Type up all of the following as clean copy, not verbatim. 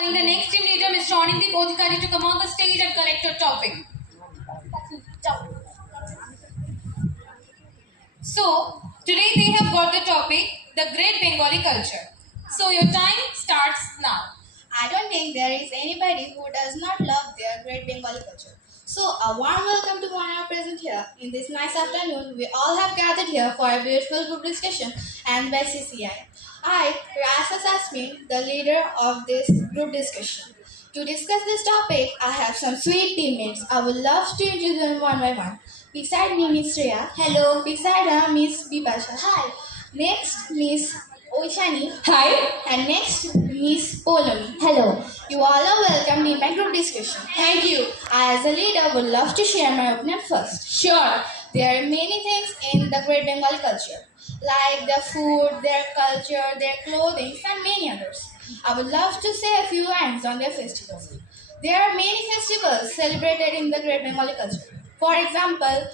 Calling the next team leader, Mr. Anindip Odhikari, to come on the stage and collect your topic. So, today they have got the topic, the Great Bengali Culture. So, your time starts now. I don't think there is anybody who does not love their great Bengali culture. So, a warm welcome to one present here. In this nice afternoon, we all have gathered here for a beautiful group discussion and by CCI. I, Rasas Asmi, the leader of this group discussion. To discuss this topic, I have some sweet teammates. I would love to introduce them one by one. Beside me, Miss Shreya. Hello. Beside her, Miss Bipasha. Hi. Next, Miss Oishani. Hi. And next, Miss Polami. Hello. You all are welcome in my group discussion. Thank you. I, as a leader, would love to share my opinion first. Sure. There are many things in the Great Bengali culture, like their food, their culture, their clothing, and many others. I would love to say a few lines on their festivals. There are many festivals celebrated in the Great Bengali culture. For example,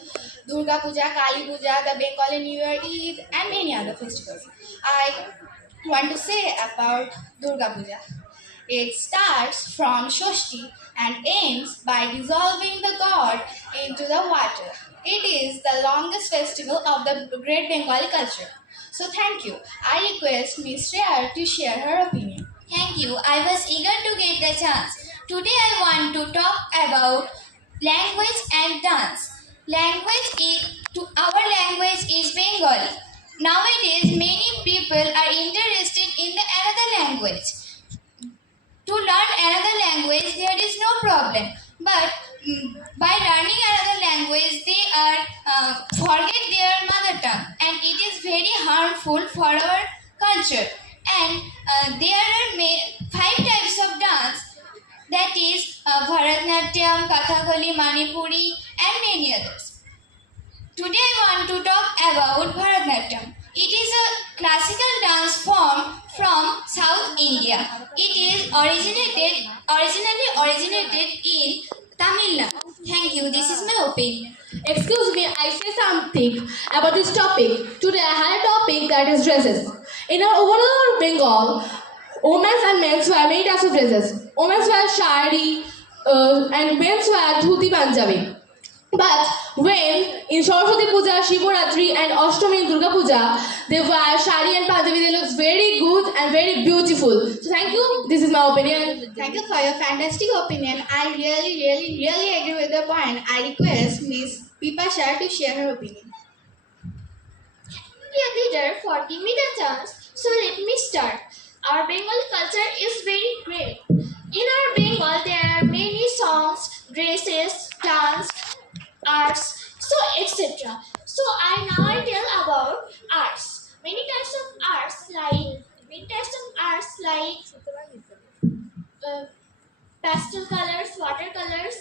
Durga Puja, Kali Puja, the Bengali New Year, Eid, and many other festivals. I want to say about Durga Puja. It starts from Shoshti and ends by dissolving the god into the water. It is the longest festival of the Great Bengali culture. So thank you. I request Ms. Shreya to share her opinion. Thank you. I was eager to get the chance. Today I want to talk about language and dance. Our language is Bengali. Nowadays, many people are interested in the another language. To learn another language, there is no problem. But by learning another language, they are forget their mother tongue, and it is very harmful for our culture. And there are 5 types of dance, that is Bharatnatyam, Kathakali, Manipuri, and many others. Today I want to talk about Bharatnatyam. It is a classical dance form from South India. It is originally originated in Tamil Nadu. Thank you. This is my opinion. Excuse me, I say something about this topic. Today I had a topic that is dresses. In our overall Bengal, women's and men's wear many types of dresses. Women's wear shari and men's wear dhuti panjabi. But when in Saraswati Puja, Shivaratri and Ashtami and Durga Puja, they wear shari and panjabi, they look very good and very beautiful. So thank you. This is my opinion. Thank you for your fantastic opinion. I really agree with your point. I request Ms. Bipasha to share her opinion. Dear leader, forgive me the chance, so let me start. Our Bengali culture is very great. In our Bengal, there are many songs, dresses, dance, arts, so etc. So I tell about arts. Many types of arts like pastel colors, watercolors,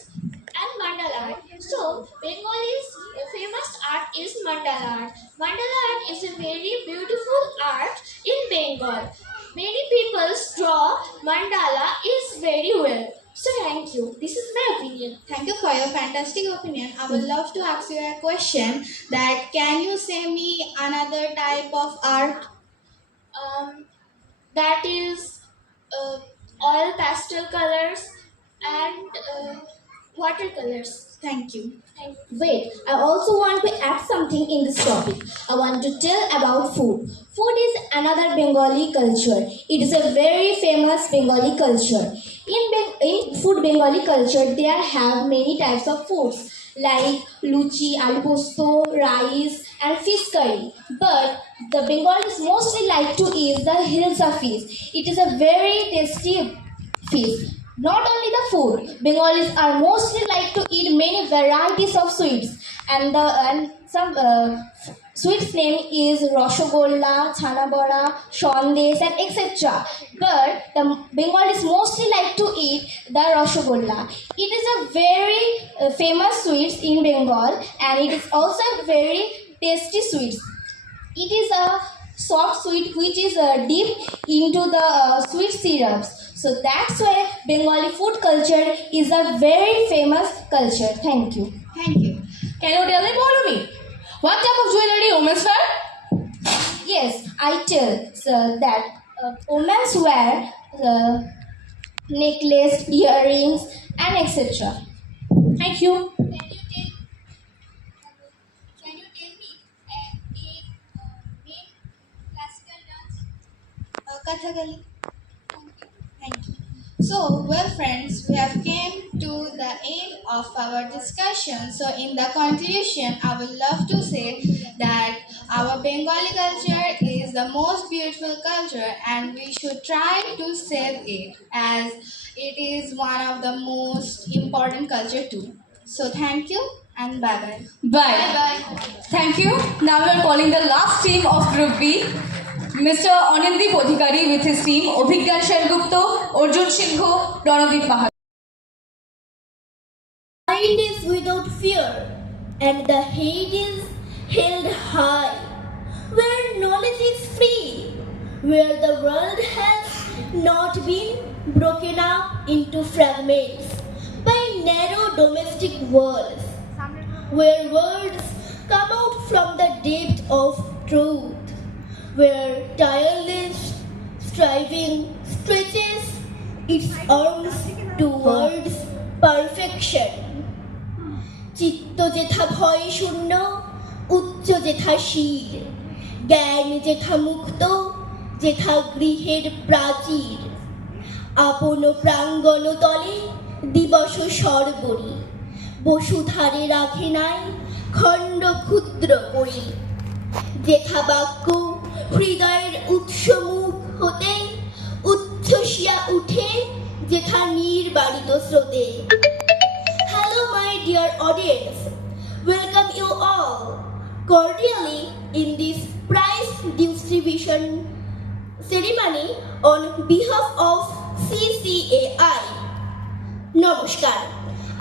and mandala art. So Bengal's famous art is mandala art. Mandala art is a very beautiful art in Bengal. Many people draw mandala is very well. So thank you. This is my opinion. Thank you for your fantastic opinion. I would love to ask you a question that can you say me another type of art? That is oil pastel colors and watercolors. Thank you. Thank you. Wait, I also want to add something in this topic. I want to tell about food. Food is another Bengali culture. It is a very famous Bengali culture. In food Bengali culture, there have many types of foods like luchi, aloo posto, rice, and fish curry. But the Bengalis mostly like to eat the hilsa fish. It is a very tasty fish. Not only the food, Bengalis are mostly like to eat many varieties of sweets, and some sweets name is Rashogolla, Chana Bada, Sandesh, and etc. But the Bengalis mostly like to eat the Rashogolla. It is a very famous sweets in Bengal, and it is also a very tasty sweets. It is a soft sweet which is deep into the sweet syrups. So that's why Bengali food culture is a very famous culture. Thank you. Thank you. Can you tell me, Polami, what type of jewelry women's wear? Yes, I tell that women's wear necklace, earrings, and etc. Thank you. Can you tell me eight main classical dance? Kathakali. Thank you. So, well, friends, we have came to the end of our discussion. So, in the conclusion, I would love to say that our Bengali culture is the most beautiful culture, and we should try to save it as it is one of the most important culture too. So, thank you and bye bye. Bye. Bye. Thank you. Now we are calling the last team of Group B. Mr. Anindip Odhikari with his team, Obhigyan Shergupto, Arjun Singho, Ranadeep Pahar. Mind is without fear, and the head is held high, where knowledge is free, where the world has not been broken up into fragments by narrow domestic walls, where words come out from the depth of truth, where tireless striving stretches its arms towards perfection. চিত্ত যেথা ভয় শূন্য, উচ্চ যেথা শির, জ্ঞান যেথা মুক্ত, যেথা গৃহের প্রাচীর, আপন প্রাঙ্গণ তলে দিবস সর্বরি, বসুধারে রাখে নাই খণ্ড ক্ষুদ্র করি, যেথা বাক্য হৃদয়ের উৎসমুখ হতে উচ্ছ্বসিয়া উঠে, যেথা নির্বারিত স্রোতে। Hello, my dear audience. Welcome you all cordially in this prize distribution ceremony on behalf of CCAI. নমস্কার,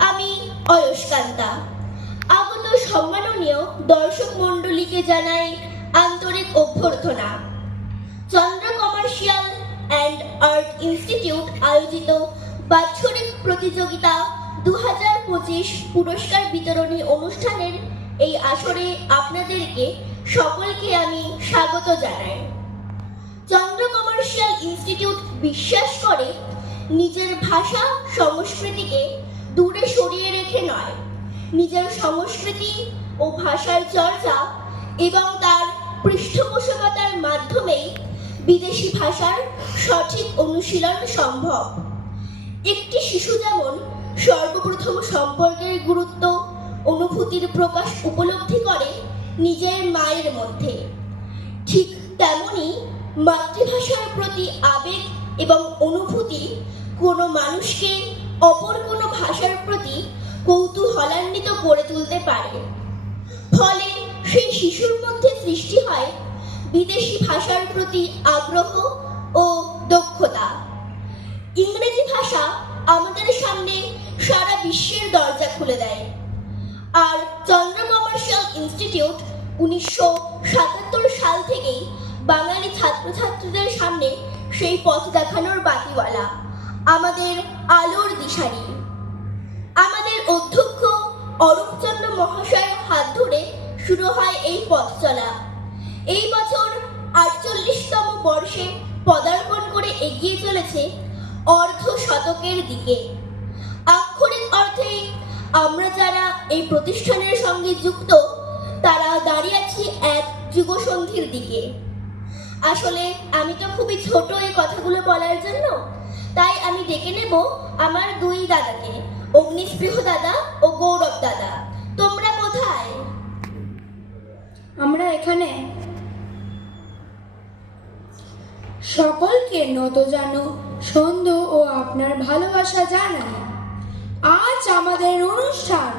আমি অয়স্কান্তা। আগত সম্মাননীয় দর্শক মণ্ডলীকে জানাই আন্তরিক অভ্যর্থনা। চন্দ্র কমার্শিয়াল অ্যান্ড আর্ট ইনস্টিটিউট আয়োজিত বাৎসরিক প্রতিযোগিতা 2025 পুরস্কার বিতরণী অনুষ্ঠানের এই আসরে আপনাদেরকে সকলকে আমি স্বাগত জানাই। চন্দ্র কমার্শিয়াল ইনস্টিটিউট বিশ্বাস করে নিজের ভাষা সংস্কৃতিকে দূরে সরিয়ে রেখে নয়, নিজের সংস্কৃতি ও ভাষার চর্চা এবং তার পৃষ্ঠপোষকতার মাধ্যমেই বিদেশি ভাষার সঠিক অনুশীলন সম্ভব। একটি শিশু যেমন সর্বপ্রথম সম্পর্কের গুরুত্ব অনুভূতির প্রকাশ উপলব্ধি করে নিজের মায়ের মধ্যে, ঠিক তেমনি মাতৃভাষার প্রতি আবেগ এবং অনুভূতি কোনো মানুষকে অপর কোনো ভাষার প্রতি কৌতূহলান্বিত করে তুলতে পারে। ফলে সেই শিশুর মধ্যে সৃষ্টি হয় বিদেশি ভাষার প্রতি আগ্রহ ও দক্ষতা। ইংরেজি ভাষা আমাদের সামনে সারা বিশ্বের দরজা খুলে দেয়, আর চন্দ্র কমার্শিয়াল ইনস্টিটিউট 1977 সাল থেকেই বাঙালি ছাত্রছাত্রীদের সামনে সেই পথ দেখানোর বাতিওয়ালা, আমাদের আলোর দিশারি। আমাদের অধ্যক্ষ অরূপচন্দ্র মহাশয়ের হাত ধরে শুরু হয় এই পথ চলা। এই বছর 48তম বর্ষে পদার্পণ করে এগিয়ে চলেছে অর্ধ শতকের দিকে। আক্ষরিক অর্থেই আমরা যারা এই প্রতিষ্ঠানের সঙ্গে যুক্ত, তারা দাঁড়িয়ে আছি এক যুগসন্ধির দিকে। আসলে আমি তো খুবই ছোট এই কথাগুলো বলার জন্য, তাই আমি ডেকে নেব আমার দুই দাদাকে, অগ্নিস্পৃহ দাদা ও গৌরব দাদা। তোমরা কোথায়? আমরা এখানে। সকলকে নত জানো সন্ধ্যা ও আপনার ভালোবাসা জানাই। আজ আমাদের অনুষ্ঠান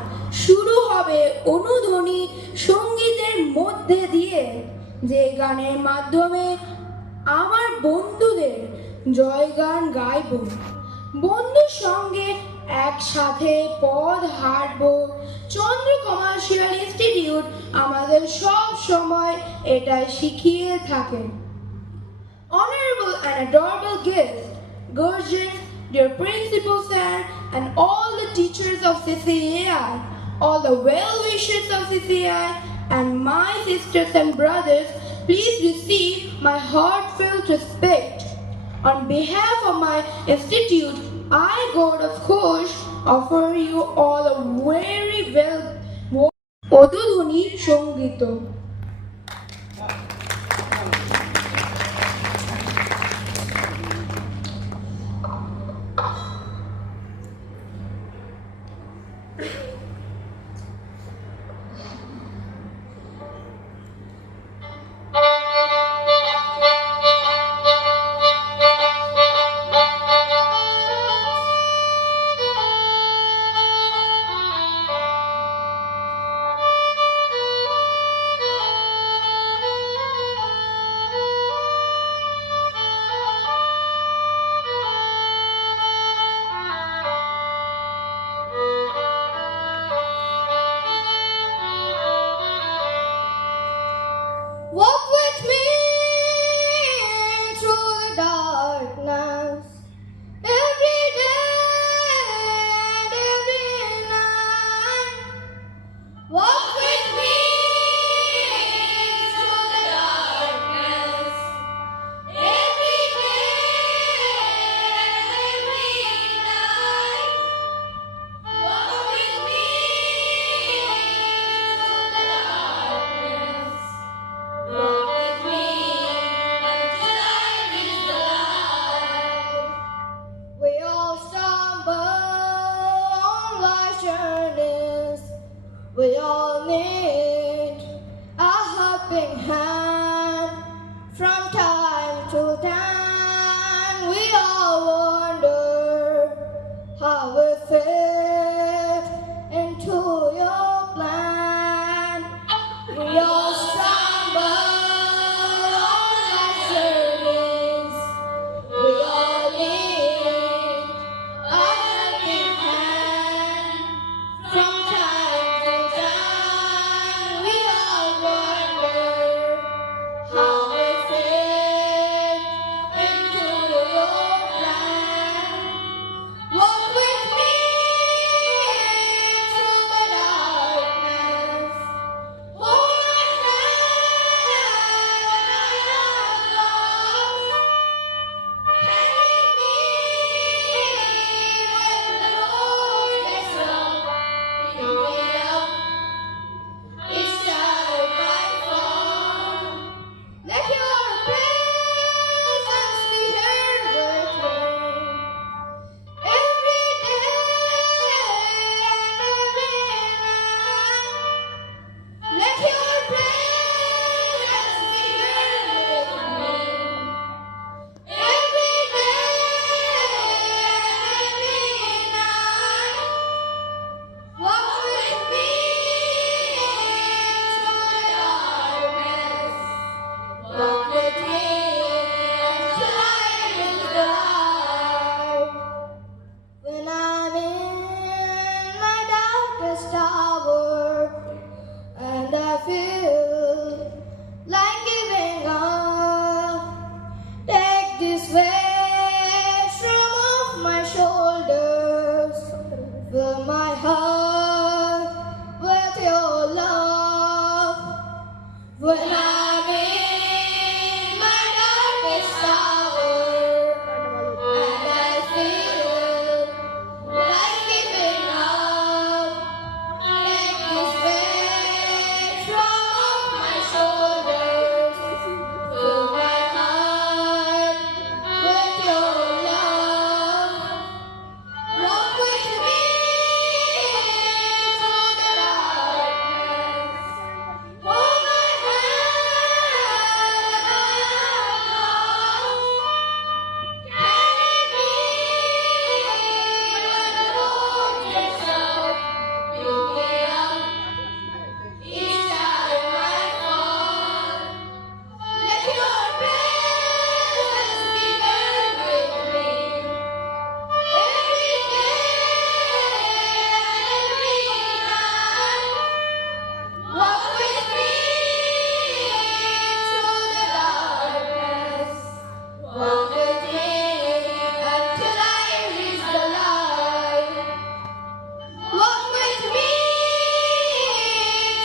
শুরু হবে অনুধ্বনি সঙ্গীতের মধ্যে দিয়ে, যে গানের মাধ্যমে আমার বন্ধুদের জয়গান গাইব। বন্ধুর সঙ্গে একসাথে পথ হাঁটবো। চন্দ্র কমার্শিয়াল ইনস্টিটিউট আমাদের সব সময় এটাই শিখিয়ে থাকেন। Honorable and adorable guests, guardians, dear principal sir, and all the teachers of CCAI, all the well-wishers of CCAI, and my sisters and brothers, please receive my heartfelt respect. On behalf of my institute, I, God of Khush, offer you all a very well মধুধ্বনি সঙ্গীত। Walk with me through the darkness every day and every night. Walk with me through the darkness every day and every night. Walk with me through the darkness. Walk with me until I reach the light. We all stumble on life's journeys. We all need a helping hand. From time to time, we all wonder how we fit into your plan. We all stumble on life's journeys. We all need a helping hand. From time to time, we all wonder how we fit into your plan. Walk with me through the darkness. Hold my hand when I am lost. Carry me when the road gets rough. Pick me up each time I fall. Let your presence be here with me every day and every night. Let your presence be here with me every day and every night. Walk with me through the darkness. Walk with me until I reach the light. When I'm in my darkest hour and I feel like giving up, take this weight from off my shoulders. Fill my heart with your love. When I'm in my darkest hour and I feel like giving up, take this weight from off my shoulders. Fill my heart with your love. Walk with me through the darkness. Hold my hand when I am lost. Carry me when the road gets rough. Pick me up each time I fall. Let your presence be there with me every day and every night. Walk with me through the darkness. Walk with me until I reach the light. Walk with me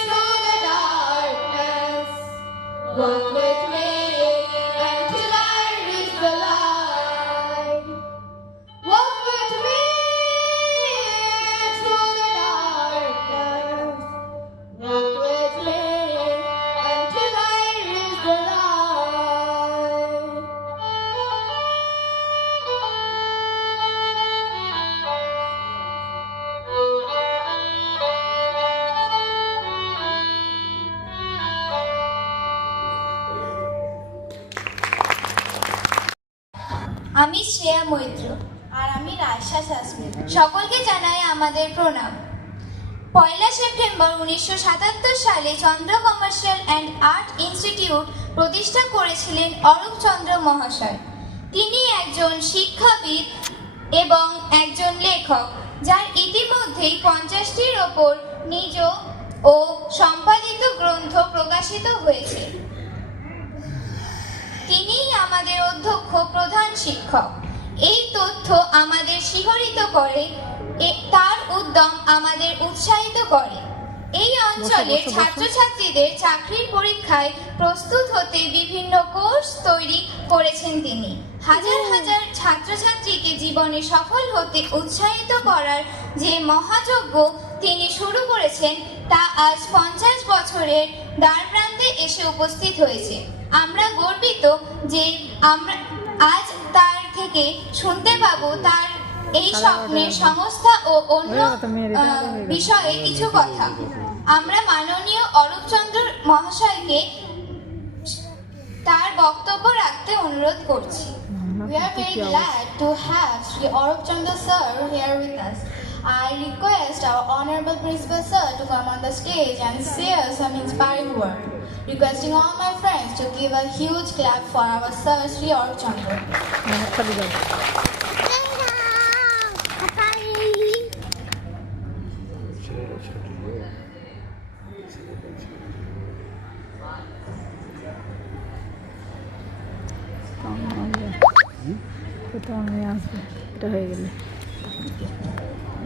through the darkness. Walk with me until I reach the light. Walk with আমি শ্রেয়া মৈত্র। আর আমি Raisa jasmine. সকলকে জানাই আমাদের প্রণাম। 1 September 1977 সালে চন্দ্র commercial and art institute প্রতিষ্ঠা করেছিলেন অরূপ চন্দ্র মহাশয়। তিনি একজন শিক্ষাবিদ এবং একজন লেখক, যার ইতিমধ্যেই 50টির ওপর নিজ ও সম্পাদিত গ্রন্থ প্রকাশিত হয়েছে। তিনিই আমাদের অধ্যক্ষ প্রধান শিক্ষক। এই তথ্য আমাদের শিহরিত করে, তার উদ্যম আমাদের উৎসাহিত করে। এই অঞ্চলের ছাত্রছাত্রীদের চাকরির পরীক্ষায় প্রস্তুত হতে বিভিন্ন কোর্স তৈরি করেছেন তিনি। হাজার হাজার ছাত্রছাত্রীকে জীবনে সফল হতে উৎসাহিত করার যে মহাযজ্ঞ তিনি শুরু করেছেন, তা আজ 50 বছরের দ্বারপ্রান্তে এসে উপস্থিত হয়েছে। আমরা গর্বিত যে আমরা আজ তার থেকে শুনতে পাবো তার এই স্বপ্নের সংস্থা ও অন্য বিষয়ে কিছু কথা। আমরা মাননীয় অরূপচন্দ্র মহাশয়কে তার বক্তব্য রাখতে অনুরোধ করছি। We are very glad to have Sri Arup Chandra sir here with us. I request our honorable principal sir to come on the stage and say some inspiring word. Requesting all my friends to give a huge clap for our sir Sri Arup Chandra.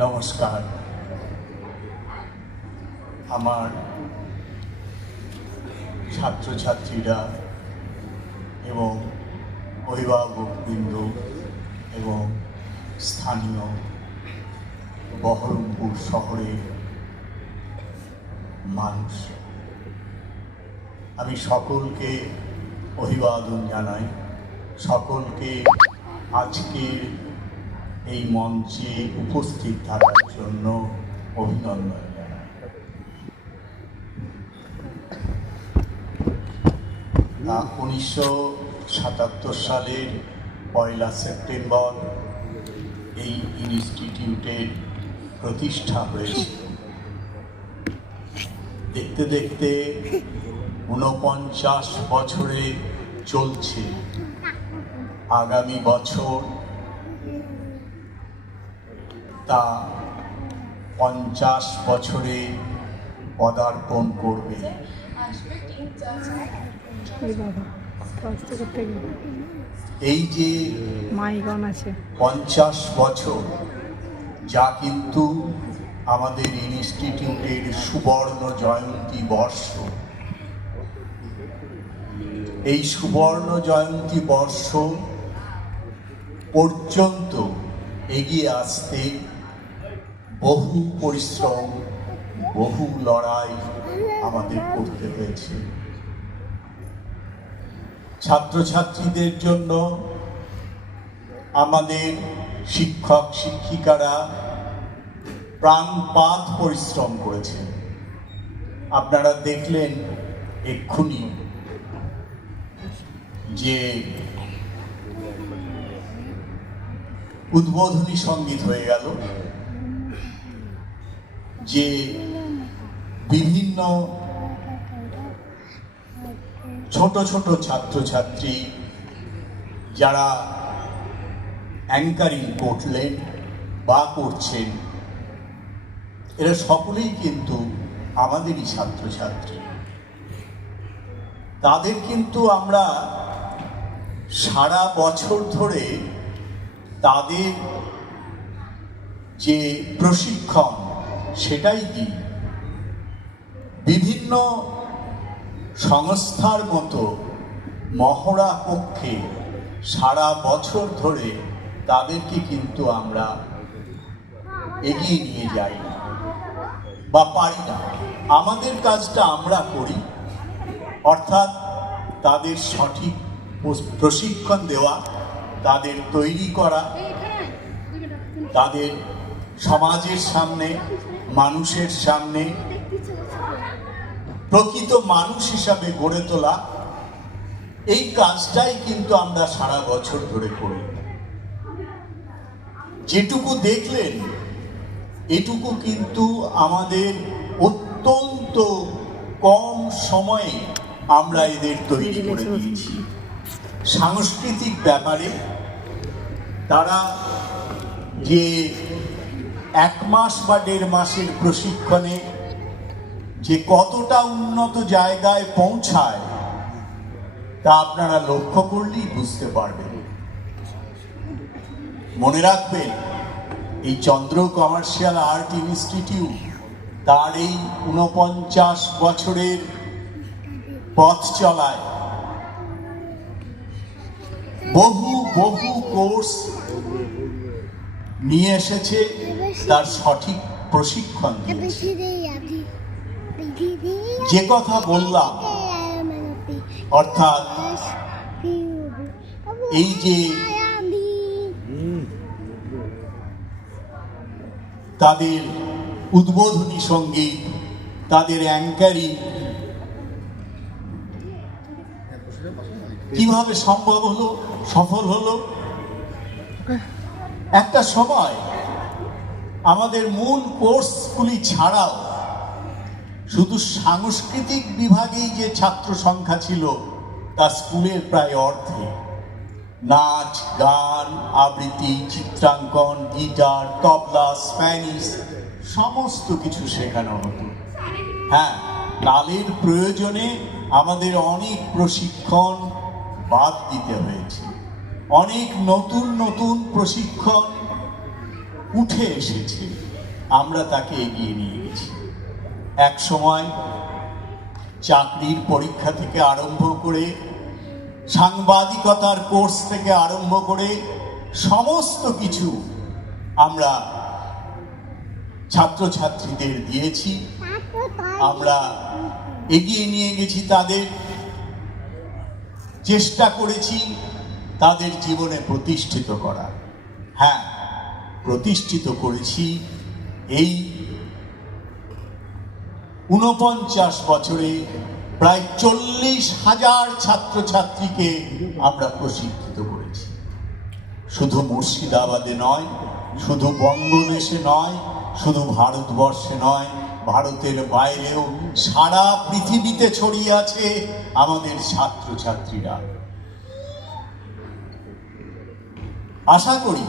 নমস্কার। আমার ছাত্রছাত্রীরা এবং অভিভাবকবৃন্দ এবং স্থানীয় বহরমপুর শহরের মানুষ, আমি সকলকে অভিবাদন জানাই। সকলকে আজকের এই মঞ্চে উপস্থিত থাকার জন্য অভিনন্দন জানাই। 1977 সালের 1 সেপ্টেম্বর এই ইনস্টিটিউটের প্রতিষ্ঠা হয়েছে। দেখতে দেখতে 49 বছরে চলছে। আগামী বছর তা 50 বছরে পদার্পণ করবে। এই যে 50 বছর, যা কিন্তু আমাদের ইনস্টিটিউটের সুবর্ণ জয়ন্তী বর্ষ। এই সুবর্ণ জয়ন্তী বর্ষ পর্যন্ত এগিয়ে আসতে বহু পরিশ্রম, বহু লড়াই আমাদের করতে হয়েছে। ছাত্রছাত্রীদের জন্য আমাদের শিক্ষক শিক্ষিকারা প্রাণপাত পরিশ্রম করেছেন। আপনারা দেখলেন এক্ষুনি যে উদ্বোধনী সঙ্গীত হয়ে গেল, যে বিভিন্ন ছোট ছোট ছাত্রছাত্রী যারা অ্যাঙ্কারিং করলেন বা করছেন, এরা সকলেই কিন্তু আমাদেরই ছাত্রছাত্রী। তাদের কিন্তু আমরা সারা বছর ধরে তাদের যে প্রশিক্ষণ সেটাই দিই। বিভিন্ন সংস্থার মতো মহড়া পক্ষে সারা বছর ধরে তাদেরকে কিন্তু আমরা এগিয়ে নিয়ে যাই না বা পারি না। আমাদের কাজটা আমরা করি, অর্থাৎ তাদের সঠিক প্রশিক্ষণ দেওয়া, তাদের তৈরি করা, তাদের সমাজের সামনে, মানুষের সামনে প্রকৃত মানুষ হিসাবে গড়ে তোলা। এই কাজটাই কিন্তু আমরা সারা বছর ধরে করি। যেটুকু দেখলেন এটুকু কিন্তু আমাদের অত্যন্ত কম সময়ে আমরা এদের তৈরি করে দিয়েছি। সাংস্কৃতিক ব্যাপারে তারা যে 1 মাস বা 1.5 মাসের প্রশিক্ষণে যে কতটা উন্নত জায়গায় পৌঁছায় তা আপনারা লক্ষ্য করলেই বুঝতে পারবেন। মনে রাখবেন, এই চন্দ্র কমার্শিয়াল আর্ট ইনস্টিটিউট তার এই 49 বছরের পথ চলায় বহু বহু কোর্স নিয়ে এসেছে, তার সঠিক প্রশিক্ষণ দিয়েছে। যে কথা বললাম, অর্থাৎ এই যে তাদের উদ্বোধনী সঙ্গীত, তাদের অ্যাঙ্কারিং কিভাবে সম্ভব হলো, সফল হলো। একটা সময় আমাদের মূল কোর্সগুলি ছাড়াও শুধু সাংস্কৃতিক বিভাগেই যে ছাত্র সংখ্যা ছিল তা স্কুলের প্রায় অর্ধেক। নাচ, গান, আবৃত্তি, চিত্রাঙ্কন, গিটার, তবলা, স্প্যানিশ সমস্ত কিছু শেখানো হতো। হ্যাঁ, কালের প্রয়োজনে আমাদের অনেক প্রশিক্ষণ বাদ দিতে হয়েছে, অনেক নতুন নতুন প্রশিক্ষণ উঠে এসেছে, আমরা তাকে এগিয়ে নিয়ে গেছি। এক সময় চাকরির পরীক্ষা থেকে আরম্ভ করে, সাংবাদিকতার কোর্স থেকে আরম্ভ করে সমস্ত কিছু আমরা ছাত্রছাত্রীদের দিয়েছি। আমরা এগিয়ে নিয়ে গেছি তাদের, চেষ্টা করেছি তাদের জীবনে প্রতিষ্ঠিত করা। হ্যাঁ, প্রতিষ্ঠিত করেছি। এই 49 বছরে প্রায় 40,000 ছাত্রছাত্রীকে আমরা প্রশিক্ষিত করেছি। শুধু মুর্শিদাবাদে নয়, শুধু বঙ্গদেশে নয়, শুধু ভারতবর্ষে নয়, ভারতের বাইরেও সারা পৃথিবীতে ছড়িয়ে আছে আমাদের ছাত্রছাত্রীরা। আশা করি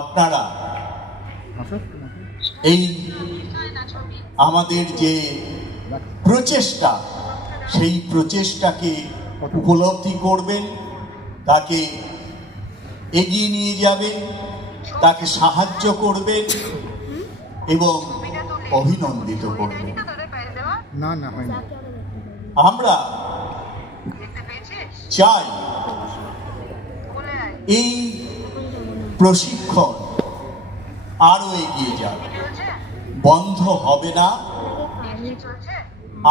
আপনারা এই আমাদের যে প্রচেষ্টা, সেই প্রচেষ্টাকে উপলব্ধি করবেন, তাকে এগিয়ে নিয়ে যাবেন, তাকে সাহায্য করবেন এবং অভিনন্দিত করবেন। আমরা চাই এই প্রশিক্ষণ আরো এগিয়ে যাবে, বন্ধ হবে না।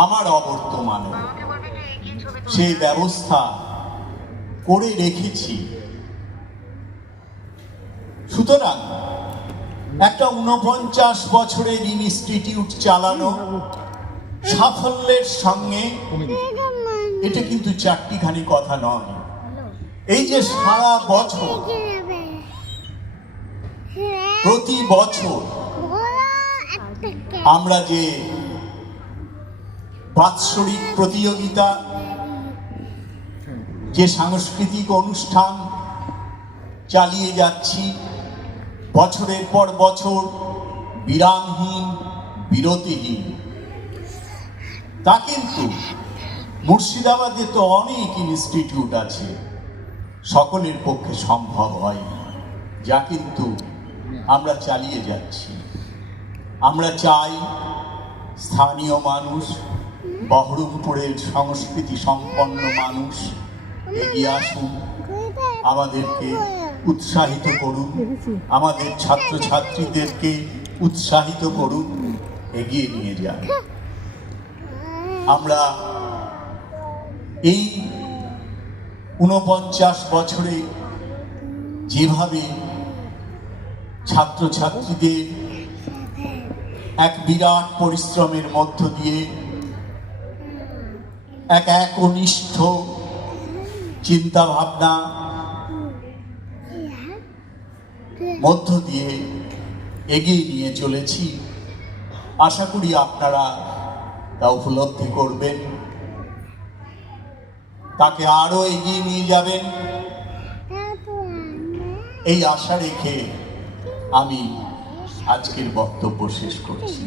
আমার অবর্তমানে সেই ব্যবস্থা করে রেখেছি। সুতরাং একটা 49 বছরের ইনস্টিটিউট চালানো সাফল্যের সঙ্গে, এটা কিন্তু চারটিখানি কথা নয়। এই যে সারা বছর, প্রতি বছর আমরা যে বাৎসরিক প্রতিযোগিতা, যে সাংস্কৃতিক অনুষ্ঠান চালিয়ে যাচ্ছি বছরের পর বছর, বিরামহীন, বিরতিহীন, তা কিন্তু মুর্শিদাবাদে তো অনেক ইনস্টিটিউট আছে, সকলের পক্ষে সম্ভব হয়নি, যা কিন্তু আমরা চালিয়ে যাচ্ছি। আমরা চাই স্থানীয় মানুষ, বহরমপুরের সংস্কৃতি সম্পন্ন মানুষ এগিয়ে আসুন, আমাদেরকে উৎসাহিত করুন, আমাদের ছাত্রছাত্রীদেরকে উৎসাহিত করুন, এগিয়ে নিয়ে যান। আমরা এই 49 বছরে যেভাবে ছাত্রছাত্রীদের এক বিরাট পরিশ্রমের মধ্য দিয়ে এক একনিষ্ঠ চিন্তা ভাবনা মধ্য দিয়ে এগিয়ে নিয়ে চলেছি। আশা করি আপনারা তা উপলব্ধি করবেন, তাকে আরো এগিয়ে নিয়ে যাবেন, এই আশা রেখে আমি আজকের বক্তব্য শেষ করছি।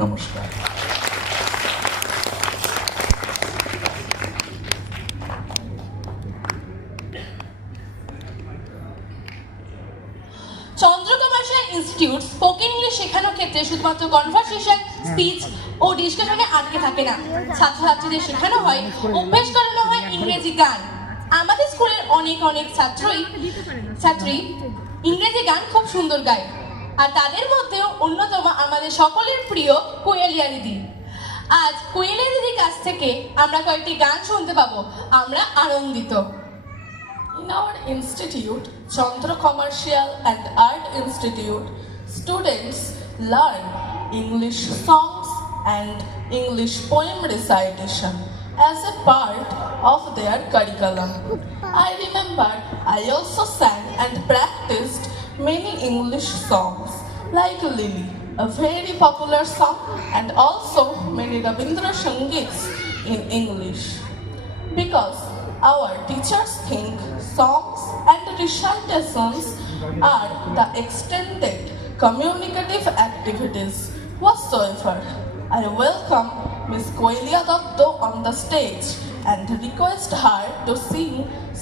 নমস্কার। চন্দ্র কমার্শিয়াল ইনস্টিটিউট স্পোকেন ইংলিশ শেখানোর ক্ষেত্রে শুধুমাত্র কনভারসেশন, স্পিচ ও ডিসকাশনে আটকে থাকে না। ছাত্রছাত্রীদের শেখানো হয়, অভ্যেস করানো হয় ইংরেজি গান। আমাদের স্কুলের অনেক ছাত্রী ইংরেজি গান খুব সুন্দর গায়, আর তাদের মধ্যেও অন্যতম আমাদের সকলের প্রিয় কোয়েলিয়া দিদি। আজ কোয়েলিয়া দিদির কাছ থেকে আমরা কয়েকটি গান শুনতে পাবো, আমরা আনন্দিত। In our institute, Chandra Commercial and Art Institute, students learn English songs and English poem recitation as a part of their curriculum. I remember I also sang and practiced many English songs like Lily, a very popular song, and also many Rabindra Sangeets in English. Because our teachers think songs and recitations are the extended communicative activities whatsoever. I welcome Miss Koelia Dotto on the stage and request her to sing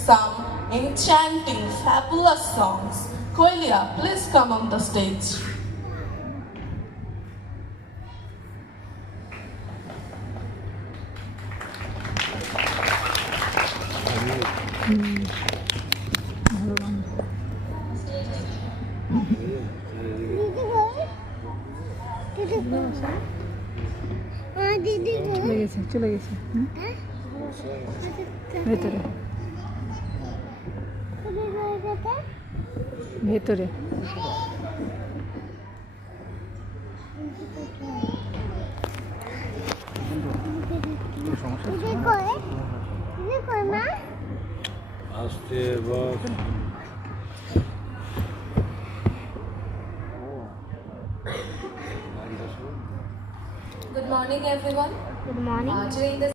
some enchanting, fabulous songs. Koelia, please come on the stage. চলে গেছে ভেতরে ভেতরে আসতে বস। Good morning, everyone. Good morning. During this